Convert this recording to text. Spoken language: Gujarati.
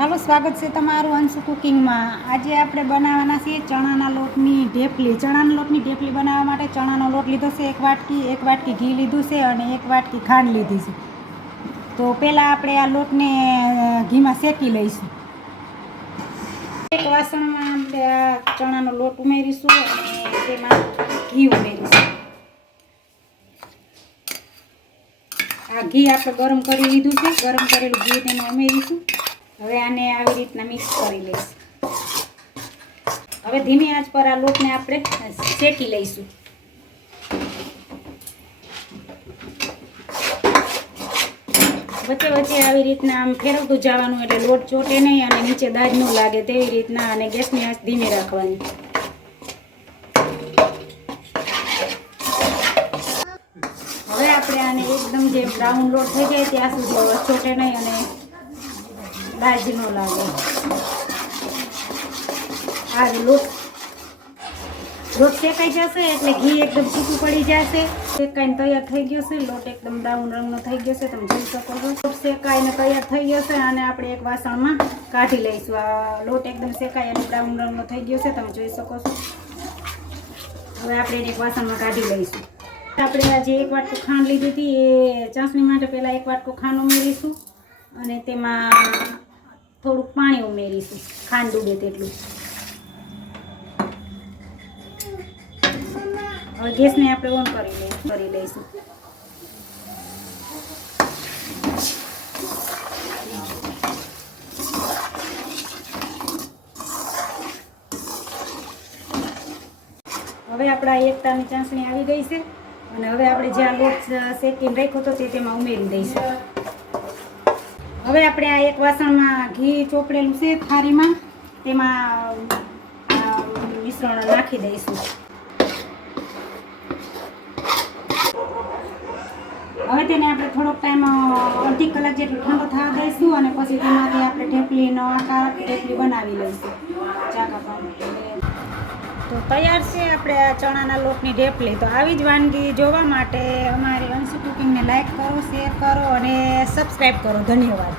હાલો, સ્વાગત છે તમારું અંશુ કુકિંગમાં। આજે આપણે બનાવવાના છીએ ચણાના લોટની ઢેપલી। ચણાના લોટની ઢેપલી બનાવવા માટે ચણાનો લોટ લીધો છે એક વાટકી ઘી લીધું છે અને એક વાટકી ખાંડ લીધી છે। તો પહેલાં આપણે આ લોટને ઘીમાં શેકી લઈશું। એક વાસણમાં આપણે આ ચણાનો લોટ ઉમેરીશું અને તેમાં ઘી ઉમેરીશું। આ ઘી આપણે ગરમ કરી લીધું છે। ગરમ કરેલું ઘી તેમાં ઉમેરીશું। હવે આને આવી રીતના મિક્સ કરી લઈશું। હવે ધીમી આંચ પર આ લોટને આપણે શેકી લઈશું। વચ્ચે વચ્ચે આવી રીતના આમ ફેરવતું જવાનું, એટલે લોટ ચોટે નહીં અને નીચે દાજ ન લાગે તેવી રીતના, અને ગેસની આંચ ધીમી રાખવાની। હવે આપણે આને એકદમ જે બ્રાઉન લોટ થઈ જાય ત્યાં સુધી ચોટે નહીં અને દાજ ન લાગે। આ લોટ શેકાઈ જશે એટલે ઘી એકદમ છૂટું પડી જશે। શેકાઈને તૈયાર થઈ ગયો છે। લોટ એકદમ બ્રાઉન રંગનો થઈ ગયો છે, તમે જોઈ શકો છો। લોટ શેકાઈને તૈયાર થઈ ગયો છે અને આપણે એક વાસણમાં કાઢી લઈશું। આ લોટ એકદમ શેકાઈ અને બ્રાઉન રંગનો થઈ ગયો છે, તમે જોઈ શકો છો। હવે આપણે એને એક વાસણમાં કાઢી લઈશું। આપણે આજે એક વાટકો ખાંડ લીધી હતી, એ ચાસણી માટે પહેલાં એક વાટકો ખાંડ ઉમેરીશું અને તેમાં થોડુંક પાણી ઉમેરીશું, ખાંડ ડૂબે તેટલું। હવે ગેસને આપણે ઓન કરી લઈશું। હવે આપણા એકતાની ચાસણી આવી ગઈ છે અને હવે આપણે જે આ લોટ શેકીને રાખ્યો હતો તે તેમાં ઉમેરી દઈશું। હવે આપણે આ એક વાસણમાં ઘી ચોપડેલું છે થાળીમાં, તેમાં મિશ્રણ નાખી દઈશું। હવે તેને આપણે થોડોક ટાઈમ અડધી કલાક જેટલું ઠંડો થવા દઈશું અને પછી તેમાંથી આપણે ઢેપલીનો આકાર ઢેપલી બનાવી લઈશું ચાકા પર। તો તૈયાર છે આપણે આ ચણાના લોટની ઢેપલી। તો આવી જ વાનગી જોવા માટે અમારી અંશુ કુકિંગને લાઈક કરો, શેર કરો અને સબસ્ક્રાઈબ કરો। ધન્યવાદ।